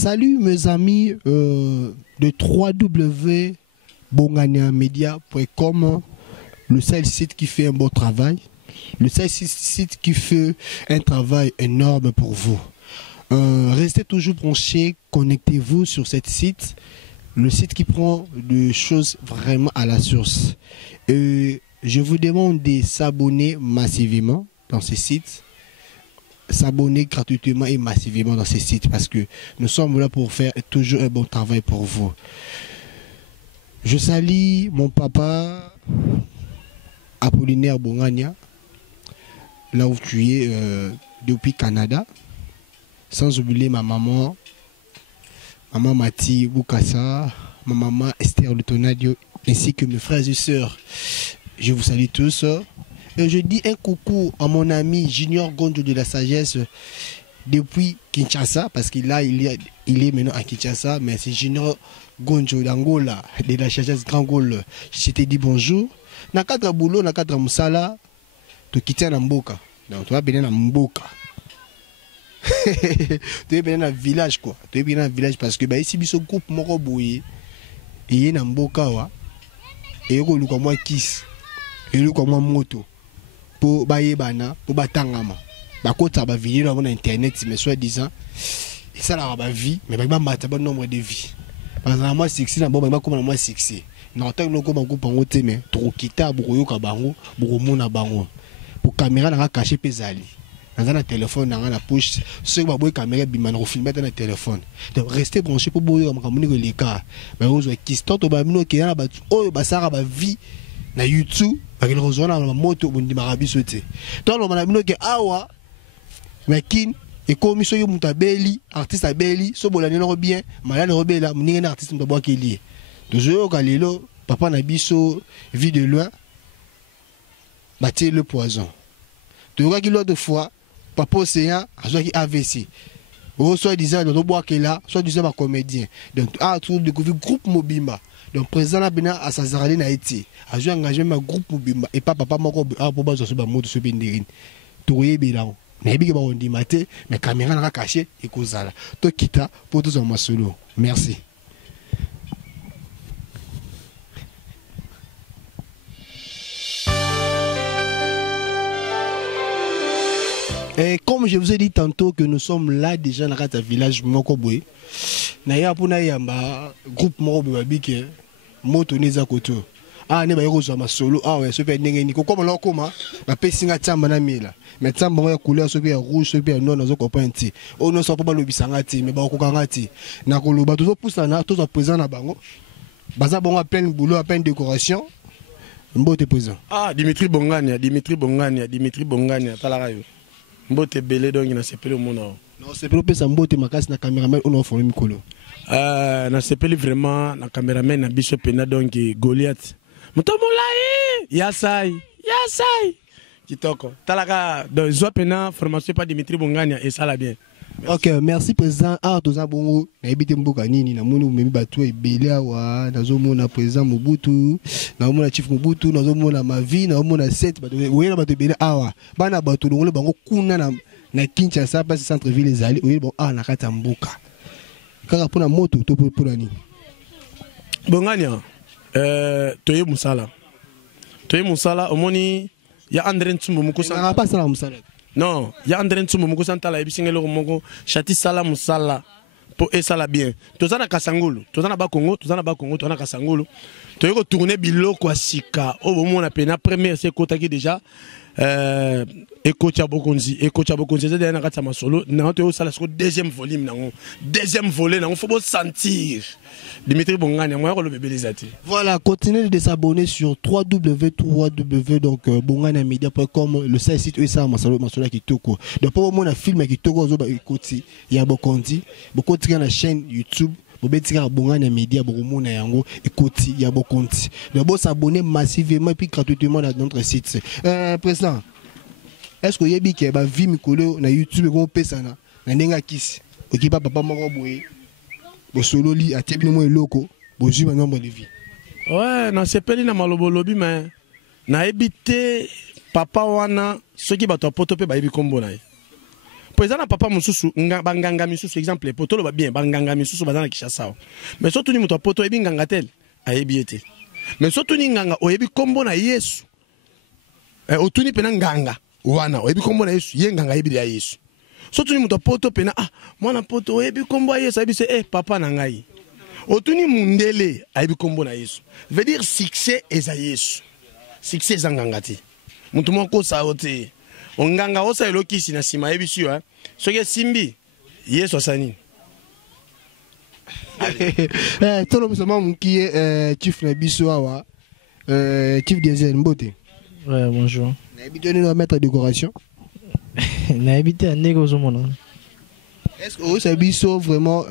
Salut mes amis de www.bonganiamedia.com, le seul site qui fait un bon travail, le seul site qui fait un travail énorme pour vous. Restez toujours branchés, connectez-vous sur ce site, le site qui prend des choses vraiment à la source. Je vous demande de s'abonner massivement dans ce site, s'abonner gratuitement et massivement dans ces sites parce que nous sommes là pour faire toujours un bon travail pour vous. Je salue mon papa Apollinaire Bongania, là où tu es depuis Canada, sans oublier ma maman Mati Boukassa, ma maman Esther Lutonadio, ainsi que mes frères et sœurs. Je vous salue tous. Et je dis un coucou à mon ami Junior Gonjo de la Sagesse depuis Kinshasa, parce qu'il est maintenant à Kinshasa, mais c'est Junior Gonjo d'Angola, de la Sagesse Grand Gaulle. Je te dis bonjour. Nakatra boulot, nakatra musala, tu quittes na mboka. Donc tu vas bien na mboka. Tu es bien dans le village quoi. Tu es bien dans le village parce que bah ici biso groupe moko boye. Et na mboka wa. Et ko luka moi kiss. Et luka moi moto. Pour baye bana, pour batangama. Ba kota ba vidéo dans internet mais soit disant et ça la ba vie mais ba mata ba nombre de vie. Par exemple moi sexy na bon ba comme moi sexy. Non tant que comme groupe en te mais trop kita bukoyo ka bango, buko mona bango. Pour caméra na cacher pesali. Dans un téléphone dans la poche, ceux qui ont caméra bimana refilmer dans le téléphone. Donc restez branchés pour boire comme communiquer les cas. Mais vous qui start au bamino qui a ba oh ba ça ba vie na YouTube. Parce que rejoint la moto pour dire arabi sauter. Toi le manabino que awa mais kin et comme so yo mutabeli artiste abeli so bolani no bien malade robela mninga na artiste mutabo keli. Toujours kalelo papa na biso vie de loin bâtir le poison. Tu vois qu'il l'autre fois papa océan a soit qui AVC. Ou soit disant le bois qui là, soit disant ma comédien. Donc a tout découvert groupe Mobimba. Donc président là bena à Sazarali na été. A joué engagé ma groupe Mobimba et pas papa moko a pour bazo ba moto so benderine. Touyer bilan. Na yebi ke ba on dit maté mais caméra na caché et kozala. To kita pour tous en masolo. Merci. Et comme je vous ai dit tantôt que nous sommes là déjà dans le village Mokobwe, naya puna yamba groupe Mokobwe babike moto neza koto. Ah ne ba yoko zo masolo ah ouais so pe ndenge ni ko comme là koma ba pesinga tsamba na mila. Mais tsamba ya couleur so pe rouge so pe non nazo kopenti. O no so pa ba lobisanga ti mais ba ko kanga ti. Na ko loba tozo poussana tozo présent na bango. Baza bongo à plein boulot à plein décoration. Mbote présent. Ah Dimitri Bongania talarayo. Mbote belé donc na sepeli mona. Non, c'est pour ça mbote makasi na cameraman on offre mikolo. Na sepeli vraiment na cameraman na biso pena donc Goliath. Mutomolai yasai. Kitoko. Talaka donc zo pena formation pas Dimitri Bongania et ça la bien. Ok, merci président. Ah toza bongo na ebite mboka nini na moni memi bato ebele awa nazo mona président Mobutu, na mona chief Mobutu, nazo mona Mavi, na mona set bato oyela bato ebele awa. Bana bato ngole bango kuna na Kinshasa pas centre ville ezali oyela bon ah na kata mboka. Kaka pona moto to pona nini. Bongania toye musala. Omoni ya André Ntsumbu mukosa. Na pas sala musala. Non, il y a André Ntsumbu mukosa ntala ebisingelo mongo chati sala musala pour et sala bien. Tozana Kasangulu, tozana ba Congo, tozana Kasangulu. Toyeko tourner biloko asika. O bomo na pena première c'est kotaki déjà Ekocha Bokonzi c'est derrière na kata solo. Na to sala sur deuxième volume nango. Deuxième volet nango faut sentir. Dimitri Bongania moi le bébé les ati. Voilà, continuez de s'abonner sur www.bonganiamedia.com, le site où ça masolo kitoko. Donc pour moi na film kitoko zo ba ikoti ya Bokonzi, Bokonzi na chaîne YouTube. Bobetika Bongania Media Boromona yango ekoti ya Bokonzi. Donc bon s'abonner massivement et puis gratuitement dans notre site. Président, est-ce que yebi ke ba vi mikolo na YouTube ko pesa na ndenga kisi. Okipa papa moko boye. Bo solo li atebi mo eloko, bo jima nombre de vie. Ouais, na sepeli na malobo lobi mais na ebité papa wana ceux qui bato poto pe ba yebi kombo na. Présent papa mususu banganga misusu exemple poto ba bien banganga misusu bazana kishasa. Mais surtout ni muto poto ebi nganga tel ayebiete. Mais surtout ni nganga oyebi kombo na Yesu. Otuni pena nganga wana oyebi kombo na Yesu ye nganga yebi ya Yesu. Surtout ni muto poto pena mwana poto oyebi kombo ya Yesu ayebi se papa na ngai. Otuni mundele ayebi kombo na Yesu. Veut dire succès eza Yesu. Succès eza nganga te. Mutu moko sa ote. Onganga osa elokisi na sima yebisu soki simbi Yesu asani. Tolo musoma mukie chief na biso awa chief Diesel Mbote. Ouais, bonjour. Na habité de mettre en décoration. Na habité à Négozomona. Est-ce que vous savez vraiment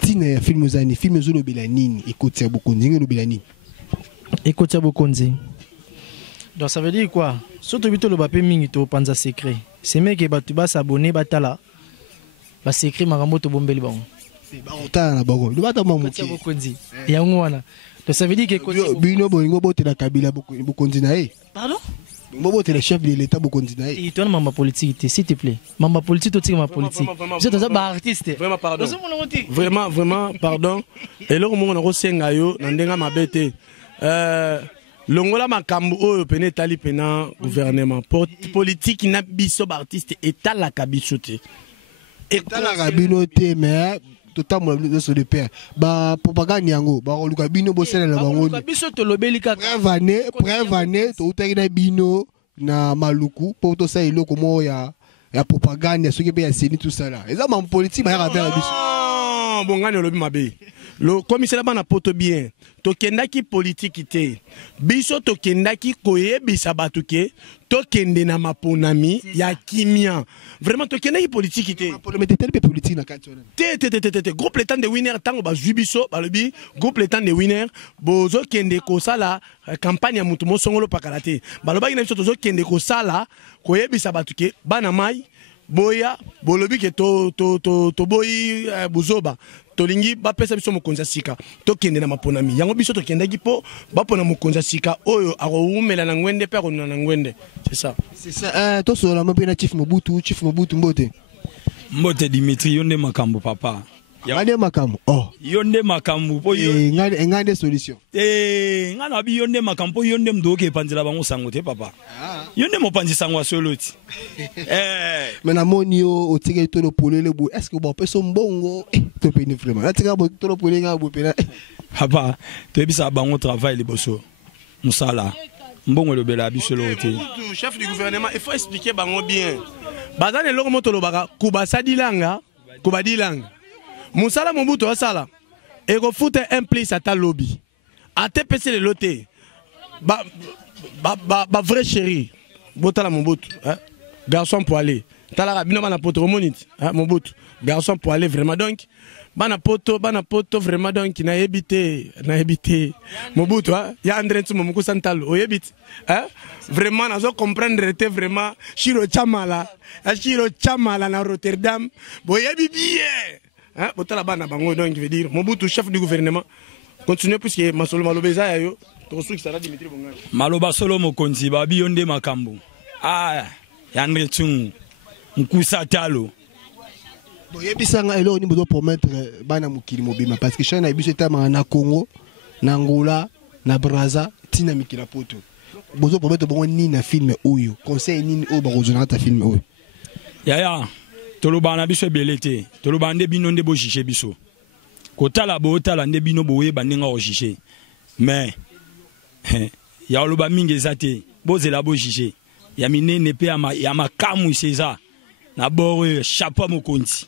tine film zani film zo lobela nini ekotia bokonzi lobela nini? Ekotia bokonzi. Donc ça veut dire quoi? Surtout bito le bapé mingi to panza secret. C'est mec que batu ba s'abonner batala. Ba secret marambo to bombeli bango. C'est ba otala na bango. Le bata mamuki. Ekotia bokonzi. Yango wana. Donc ça veut dire que ekotia bino bolingo bote na kabila bokonzi na e. Pardon? Bobo te le chef de l'état bokonzi na e. Et toi mamba politique s'il te plaît. Mamba politique to tika ma politique. Vous êtes un artiste. Vraiment pardon. Vraiment pardon. Et là on a resenga yo na ndenga mabete. Longola makambu oyo pene tali pena gouvernement politique na biso artiste état la kabisote état la kabinote mais total mo biso de père ba propagande yango ba luka bino bosela na bango biso to lobeli ka prévané to utaki na bino na maluku po to sa iloko mo ya propagande soki pe ya seni tout ça là eza ma politique ba ya vers biso bongani lobi mabe le commissaire bana poto bien tokendaki politique te biso tokendaki koyebisa bato ke tokende na maponami ya kimia vraiment tokendaki politique te politique na kati te groupe le temps de winner tango bazwi biso balobi groupe le temps de winner bozo kende ko sala campagne ya mutu mosongolo pakala te balobaki na biso tozo kende ko sala koyebisa bato ke bana mai boya bolobi ke to boyi buzoba tolingi bapesa biso mokonza sika tokende na maponami yango biso tokendaki po bapona mokonza sika oyo akoumela na ngwende pe akona na ngwende c'est ça to sola mapena chief Mobutu Mbote Dimitri yonde makambo papa ngande makambo yonde makambo po ngande solution ngana bi yonde makambo yonde mdoke panzila bango sango te papa yonde mopanzi sango soloti mais na monio otike to lo polele bo est-ce que bon peso mbongo to peni vraiment atika bo to lo polenga bo pena papa to ebisa bango travail liboso musala mbongo le bela biso lo te chef du gouvernement il faut expliquer bango bien bazane loko moto lo baka kubadilanga musala Mobutu asala ego fute un place ata lobby ate pese le loté ba vrai chéri botala Mobutu garçon pour aller tala bino bana poto monite Mobutu garçon pour aller vraiment donc bana poto vraiment donc na ebité Mobutu ya André Ntsumba muku santalo oyebit vraiment nazo comprendre te vraiment Chiro Chamala na Rotterdam boyebi bien botala bana bango donc veut dire Mobutu chef du gouvernement continuez puisque masolo malobeza yo to suki sala Dimitri Bongani maloba solo mokonzi babi yonde makambo ya André Ntsumba mukusa talo boyebisanga elo ni bozo promettre bana mukili mobima parce que chana biso etama na Congo na Angola na Brazza tina mikila poto bozo promettre bongo ni na film oyo conseil nini o ba kozona ta film oyo ya toloba na biso belete toloba nde bino nde bo jije biso kotala bo tala nde bino boye bandenga o jije mais ya loba mingi ezate bozela bo jije ya minene pe ya makamu seza na bore chapeau mokonzi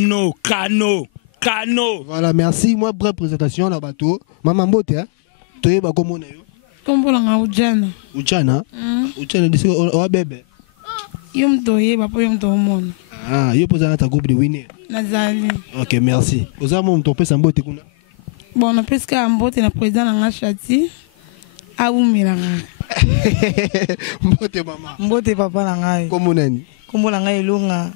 Cano. Voilà, merci. Moi, brève présentation na bateau. Maman Mbote, toye ba komona yo. Kombolanga Ujana. Ujana disi o bebe. Yom toye ba po yom to mona. Yo poza na ta groupe de winner. Nazali. OK, merci. Oza mo mto pesa Mbote kuna. Bon, na peska Mbote na président na Chati. Awumiranga. Mbote mama. Mbote papa na ngai. Komona ni. Kombola ngai elonga.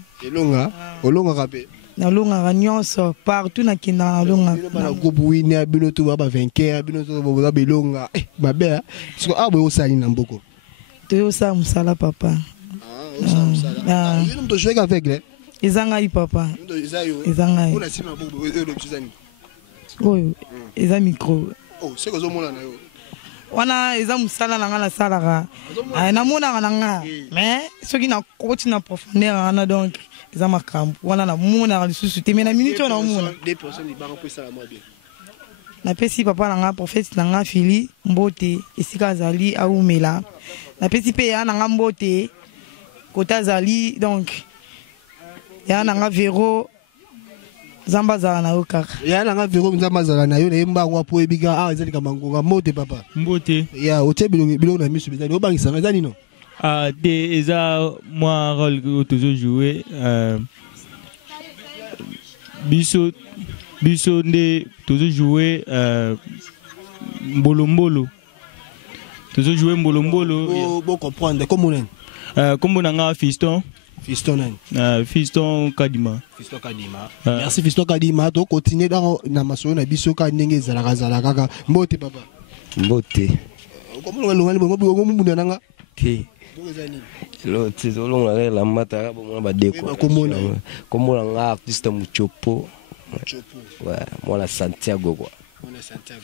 Olonga kape. Na longa nyonso partout na kinda na longa. Na groupe winner bino to ba vainqueur bino to ba belonga. Mabe. Siko abo osali na mboko. Toyo ça musala papa. Ah, tu joues avec les. Ezanga papa. Ezanga. On a si ma bobo le petit ami. Oh, eza micro. Oh, c'est que zo mona na yo. Wana eza musala na ngala salaka. Na mona nga. Mais soki na koti na profondeur na donc eza makambo. Wana na mona lisusu te mais na minute na mona. Des personnes ils vont ça moi bien. Na pesi papa na nga prophète na nga fili mbote esika azali aumela. Na pesi pe ya na nga mbote kota zali donc ya na nga vero zamba za na yo kaka ya na nga vero zamba za na yo na yemba ngwa po ebiga ah ezali kamangonga mbote papa mbote ya otie biloko na miso bizali obangisa ngazani no ah de eza moi rôle que toujours jouer biso nde toujours jouer mbolo toujours jouer mbolo bon comprendre comme on comme on a fiston Kadima. Merci Fiston Kadima. Donc continuer dans na maso na biso ka ndenge zalaka kaka. Mbote papa. Mbote. Comment on va le munda nanga? Ki. Lo tizolonga la mata ba ba deko. Comme on a artiste Muchopo. Ouais, moi la Santiago quoi. On est Santiago.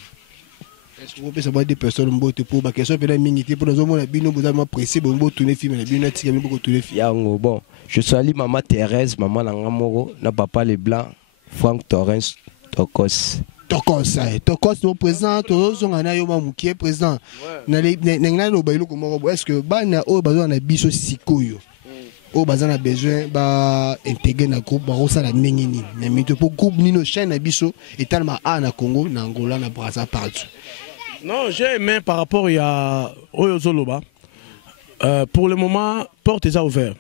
Est-ce que vous pouvez savoir des personnes mbote pour ba question peut minité pour nous on a bino vous pressé bon tourner film na bino tika beaucoup tourner film. Yango bon. Je salue maman Thérèse, maman Nangamoro, na papa les blancs, Franck Torrens, Tokos. Tokos nous présente aux on qui est présent. Na no bailo comme est-ce que bana o bazana na biso sikoyo. O bazana besoin ba intégrer na groupe ba osala nengeni. Na mito pour groupe nino chaîne na biso et tellement na Congo, na Angola, na Brazza partout. Non, j'ai aimé par rapport à Oyozoloba. Pour le moment, porte est ouverte.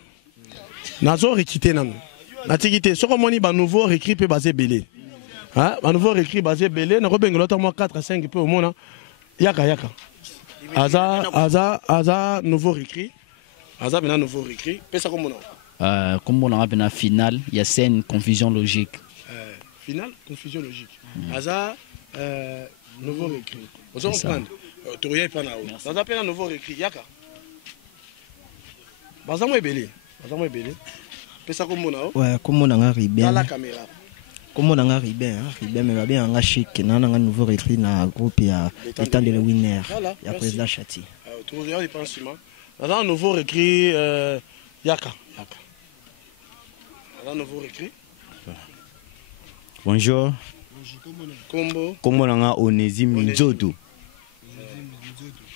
Nazo recruté nan. Natikité soko moni ba nouveau recruté pe basé belé. Hein, ba nouveau recruté basé belé na robengelo ta mo 4 à 5 pe au mona. Yaka. Aza nouveau recruté. Aza bena nouveau recruté. Pe ça comme on comme on a bena finale, il y a scène confusion logique. Finale confusion logique. Aza nouveau recruté. Vous comprenez? Tourier pas na. Aza pe na nouveau recruté yaka. Bazamo ebelé. Ouais, comme on a arrivé bien. Comme on a arrivé bien, mais bien en chic, on a un nouveau recrue dans le groupe, il y a l'état de la winner, il y a président Chati. On a un nouveau recrue, Yaka. On a un nouveau recrue. Bonjour. Comme on a Onésime Nzodo.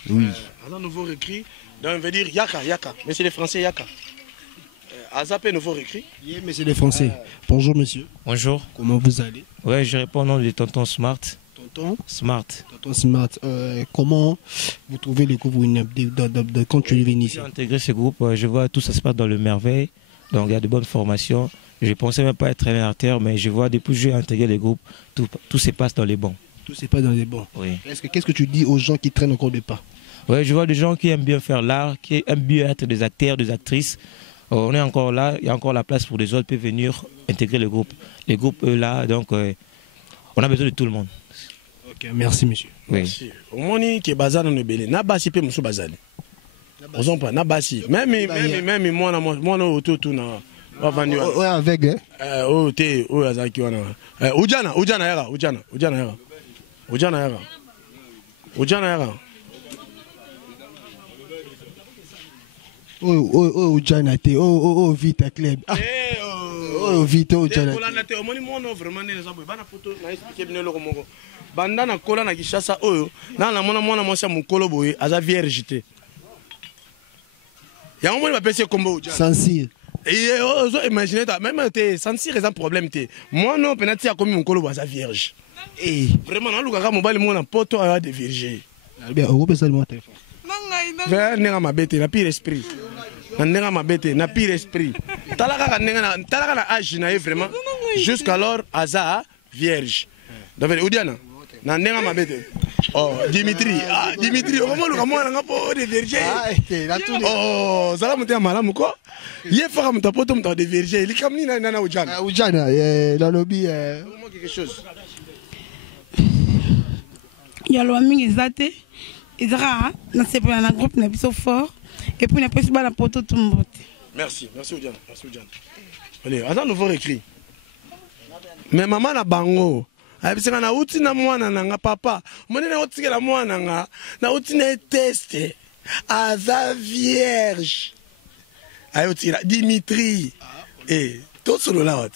Oui. On a un nouveau recrue, donc on veut dire Yaka, mais c'est les Français Yaka. Azapé nouveau recrue. Oui, monsieur les Français. Bonjour monsieur. Bonjour. Comment vous allez? Ouais, je réponds au nom de Tonton Smart. Tonton Smart. Tonton Smart. Comment vous trouvez le groupe quand tu es venu ici? J'ai intégré ce groupe, je vois tout ça se passe dans le merveille. Donc il y a de bonnes formations. Je ne pensais même pas être un artère, mais je vois depuis que j'ai intégré le groupe, tout se passe dans les bons. Tout se passe dans les bons. Oui. Qu'est-ce que tu dis aux gens qui traînent encore de pas? Oui, je vois des gens qui aiment bien faire l'art, qui aiment bien être des acteurs, des actrices. On est encore là, il y a encore la place pour les autres, peuvent venir intégrer le groupe. Les groupes là, donc on a besoin de tout le monde. Ok, merci monsieur. Oui. Merci. Au moment qui est bazar dans le belé, n'a pas si peu monsieur bazar. Aux on pas, n'a pas si. Même moi na autour tout na. Ouais avec oh té oh azaki wana. Ujana yara. Oh, Ujana te, oh, vite, club. Oh, vite, oh, Ujana. Banda na kola na Kishasa oyo, na mona mwasi mukolo boye, aza vierge te. Ya omoni bapesi kombo Ujana. Sansir. Et ozo imaginer ta même te Sansir eza problème te. Moi non penati ya komi mukolo aza vierge. Eh, vraiment na lukaka mobali mona poto aya de vierge. Bien, on peut seulement téléphone. Vers nenga mabete na pire esprit. Na nenga mabete na pire esprit. Talaka na âge na vraiment jusqu'alors aza vierge. Donc Odiana na nenga mabete. Oh Dimitri, comment le comment nga po de vierge. Oh zala muté malamu ko. Ye faka mutapoto muta de vierge. Li kamni na Ujana. Ujana la lobby quelque chose. Ya lo mingi zate. Izra na sepa na groupe na biso fort Et puis, on a pas si bon poto tout le monde. Merci, merci Oudiane. Merci Oudiane. Allez, attends, nouveau écrit. Mais maman na bango. Abisanga na uti na mwana nanga papa. Mone na uti la mwana nga. Na uti na teste. Aza vierge. Ayo tira Dimitri. Eh, tout solo la wat.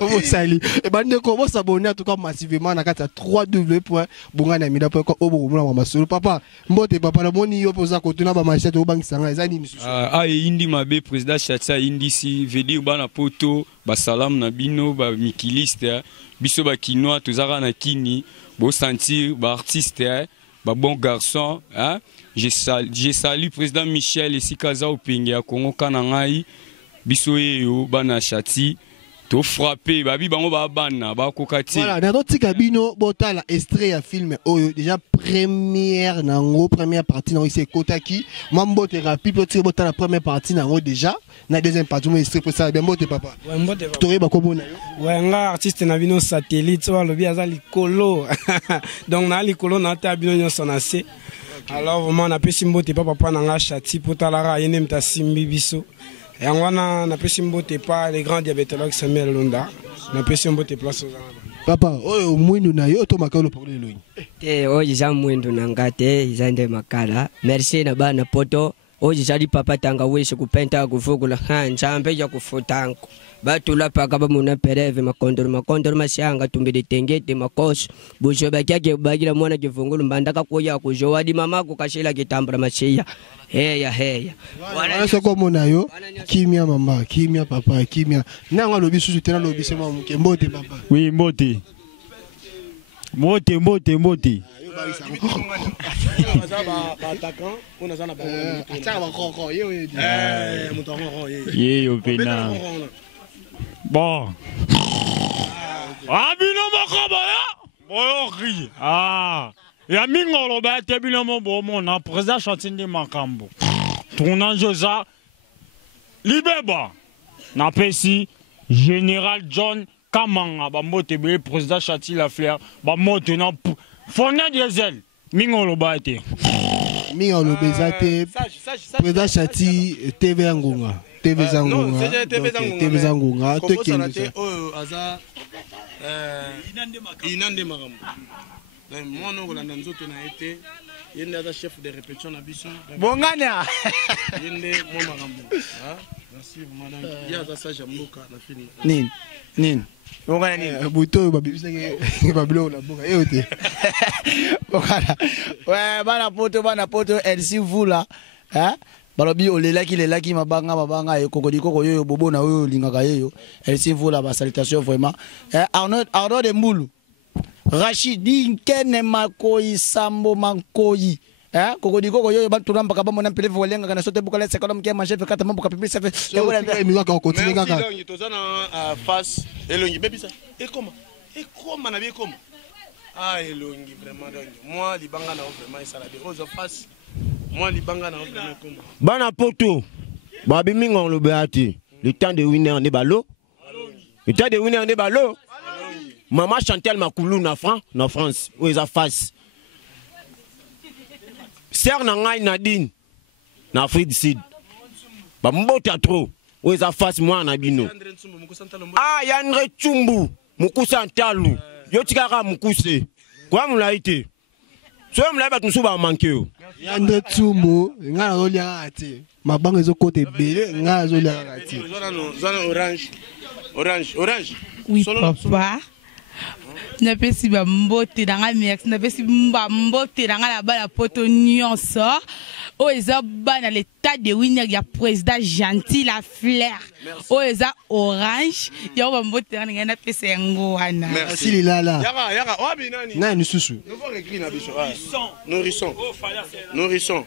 Vous salut. Et ben de comment s'abonner en tout cas massivement na kata 3w.bunganamida.com. Papa, mbote papa na boni yo poza ko tuna ba machete o bangisanga ezani misusu. Indi mabe président Chatia indi si veut bana poto ba salam na bino ba mikiliste biso ba kinois tozara na kini bo sentir ba artiste ba bon garçon hein. Je salue président Michel et Sikaza Openge ya Congo kanangai biso yo bana Chati. To frappé babi bango ba bana ba kokati voilà na tika bino botala extrait ya film oyo déjà première partie na c'est Kotaki mambo thérapie peut botala première partie na déjà na deuxième partie mais extrait pour ça bien mbote papa ouais mbote papa tori ba komona ouais nga artiste na bino satellite wa lobi azali kolo donc na likolo na ta bino nyonso na se alors vraiment na pesi mbote papa na nga Chati potala yene mta simbi biso. Et on a pris pas les grands diabétologues Samuel Lunda. On a pris place aux papa, oh, mouindou na yo to makalo parler loin. Oh, j'ai mouindou nangate, ils ont des makala. Merci na bana poto. Oh, j'ai dit papa tanga wish kupenta kuvugula njambe ya kufutanko. Batu la paka ba muna pereve makondoro mashanga tumbide tengete makoso. Bujo bakyake bagira mwana kivungulu mbandaka kuya kujoa di mama kukashila kitambra mashia. Heya. Wana soko mona yo kimia mama, kimia papa, kimia. Nanga lobi susu tena lobi sema mke mbote papa. Oui, mbote. Mbote. Bon. Bino makaba ya. Boyori. Ya mingolo ba te bino mo bo mo na président Chatinde makambo. Tournage za Libeba. Na pesi Général John Kamanga ba mote be président Chati la Fleur ba mote na Fona diesel mingolo ba te. Mingolo bezate président Chati TV Ngunga. TV Zangunga. TV Zangunga. To kinse. Aza Inande makambo. Moi, nous avons été chef de répétition à Bisson. Bongania. Merci, madame. Il y a ça, j'aime beaucoup. Nin. Bongania. Bouto, Babylone, la boca. Ouais, bana poto, elle si vous là. Hein? Balobi olelaki mabanga e kokodiko yo bobo na yo lingaka yo. Elle si vous là, salutation vraiment. Arnaud de Moulou. Rachidi Nkene Makoyi Sambo Mankoyi. Kokodiko yo batuna mpaka ba mona mpele volenga kana sote bukala sekolo mke manje fe kata mambo kapipi se fe. Emiwa ka continue kaka. Merci tozana face elongi bebisa. Et comment na bien comment. Ah elongi vraiment donc. Moi libanga na vraiment ça la rose face. Moi libanga na vraiment comment. Bana poto. Babi mingo lo beati. Le temps de winner ne balo. Le temps de winner ne balo. Maman Chantal Makoulou na France, où ils a face. Sœur Nangai Nadine, na Afrique du Sud. Ba mbota trop, où ils a face moi na bino. Ah Yandre Chumbu, Mukusa Ntalu, Yotikara Mukuse. Quoi m'a été? Soit m'a ba tusu ba manqué. Yandre Chumbu, nga zolia ati. Mabanga zo côté belé, nga zolia ati. Orange. Oui papa. Na pesi ba mbote danga merci na pesi mba mbote danga la bala poto nyonso o eza bana l'état de winner ya président gentil la Fleur o eza orange ya ba mbote danga na pesi ngo wana merci lilala yaka wabi nani nani susu nouveau écrit na biso nourrisson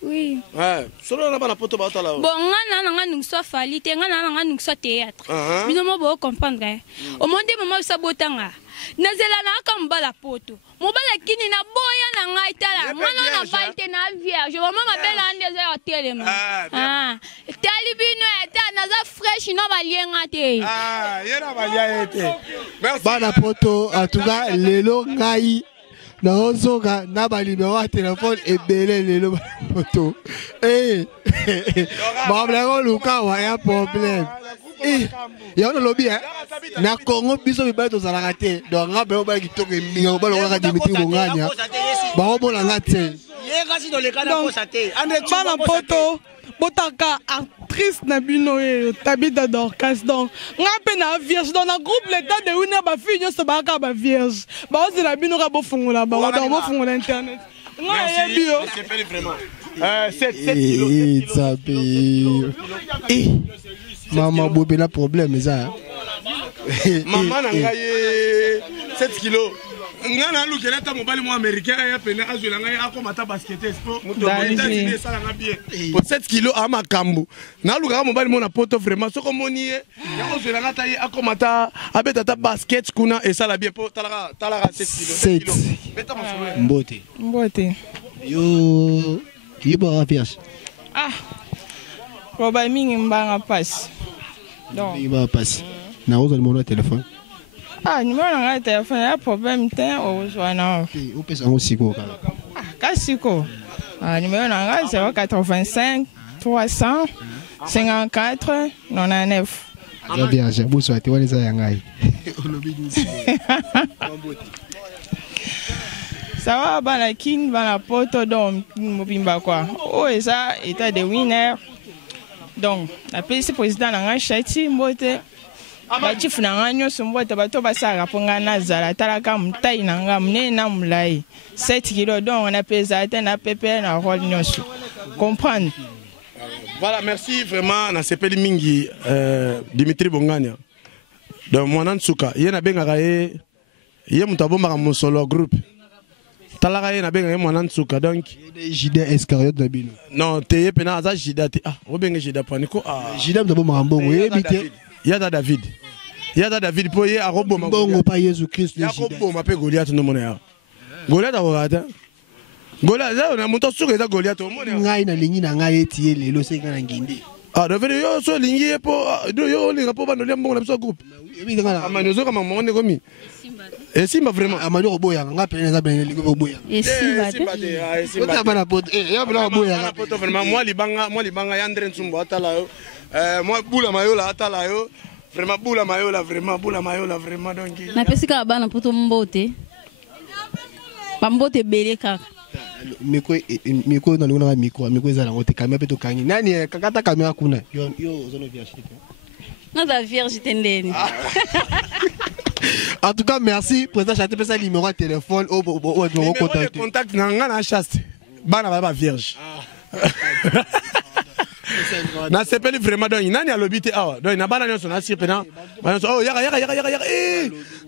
oui. Ouais. Solo na bana poto ba tala. Bon, nga nungso fali te, nga nungso théâtre. Bino mo bo comprendre. Au monde maman sa botanga. Nazela na kambala poto. Mobala kini na boya na nga itala. Mwana na balte na vierge. Maman mabela ndeze ya telema. Tali bino eta naza fresh no balienga te. Yena balia ete. Bana poto en tout cas lelo ngai na ozoka na ba numéro ya téléphone ebele lelo photo babla luka wa ya problème ya on lobby na Congo biso bibali tozalaka te donc nga be ba kitoko minga ba lokaka Dimitri Bongania ba obola ngate donc bana poto botaka actrice na bino Tabitha Dorcas donc nga pe na vierge dans na groupe l'état de winner ba fille nyonso ba ka ba vierge ba ozela bino ka bofungola ba donc bofungola internet nga yebi yo c'est 7 kilos maman bobe na problème ça maman na ngai 7 kilos nga na lukela ta mobali mo américain ya pena azwela ngai akomata basketeur sport États-Unis sala nga bien pour 7 kilos à makambu na lukaka mobali mo na poto vraiment soko moni ye ya kozwela nga ta ye akomata abeta ta basket kuna et sala bien pour talaka 7 kilos beta masolo mbote yo yiba vierge roba mingi mbanga passe donc yiba passe na ozo numéro de téléphone numéro na téléphone ya problème te ozwana o pesa ngo siko kala kasiko numéro na 085 300 54 99 ya vierge buso ati wale za yangai sawa bana kin bana poto donc mobimba quoi eza état de winner donc la PC président na Chati mbote bachifu na nga nyonso mbote bato basala ponga nazala talaka mutai na nga munene na mulai 7 kilo donc on pesa ate na pepe na rôle nyonso comprendre. Voilà, merci vraiment na sepeli mingi Dimitri Bongania donc mwana nsuka ye na benga ye mutu abombaka mosolo groupe talaka ye na benga ye mwana nsuka donc Jida Escariote na bino non te ye pena aza Jida te obenge Jida paniko Jida mtu abombaka mbongo yebite yada David po ye akoboma mbongo pa Yesu Kristo akoboma pe Goliath no mona ya Goliath akokata Goliath na mutu suka eza Goliath omona ngai na lingi na ngai etie lelo senga na ngindi devenu yo so lingi po yo linga po bando mbongo na biso groupe amani ozoka mamango ne komi esimba vraiment amani oboya nga pene za bene lingo oboya esimba te ota bana poto ya bana oboya nga poto vraiment moi libanga ya André Nsumbo atala yo moi bula mayola atala yo vraiment bula mayola vraiment donc na pesika bana poto mbote bambote bele kaka miko na luna miko za lango te kamera peto kangi nani kakata kamera kuna yo zono vierge nada vierge tendeni en tout cas merci président Chati pesa numéro de téléphone au contact na nga na chaste bana ba vierge na sepeli vraiment donc nani alobite awa donc na bana nyonso na sir pena bana oh yaka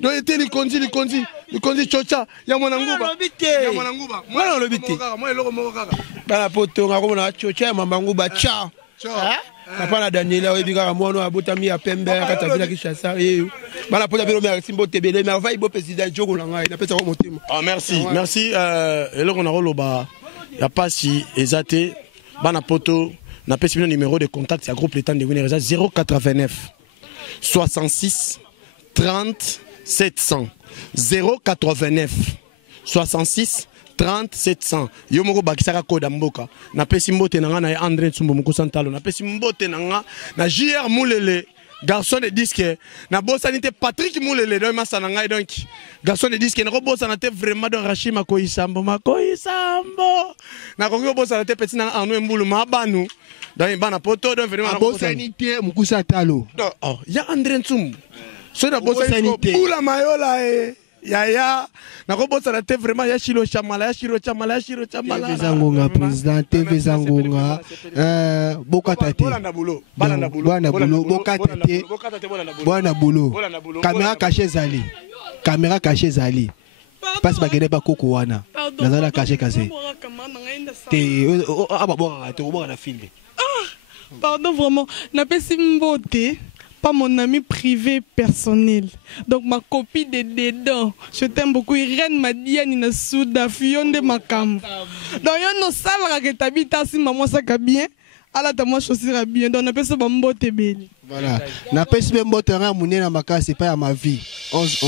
donc était li konzi chocha ya mwana nguba mwana alobite moi eloko moko kaka bana poto ngako na chocha ya mama nguba cha papa na Daniela oyebi kaka mwana abotami ya pembe kata vila Kinshasa bana poto belo merci mbote bele mais va ibo président Joko na ngai na pesa ko motema merci eloko na koloba ya pasi ezate bana poto na pesi bino numéro de contact ya groupe l'état de winner 089 66 30 700 089 66 30 700 yo moko bakisaka code mboka na pesi mbote na nga na André Nsumbo Mukusa Ntalo na pesi mbote na nga na JR Moulele garçon de disque na bosanité Patrick Moulele donc masa na ngai donc garçon de disque na ko bosana te vraiment donc Rachid Makoisambo na ko bosana te petit na anu mbulu mabanu donc bana poto donc vraiment bosanité Mukusa Ntalo oh ya André Nsumbo so na bosanité bula mayola yaya na ko bosana te vraiment ya Shiro Chamala Zangonga président TV Zangonga bokata te bwana bulo caméra cachée zali passe bagene ba koko wana nazala caché kase te ababora te obora na film pardon vraiment na pesi mbote pas mon ami privé personnel. Donc ma copie de dedans. Je t'aime beaucoup. Irène m'a dit Yanina Souda, Fion de Makam. Donc yon no sala que t'habites si maman ça bien. ala ta moi chaussira bien donc na pesa bambo te beli voilà na pesa bambo te ra munena makasi pa ya ma vie 11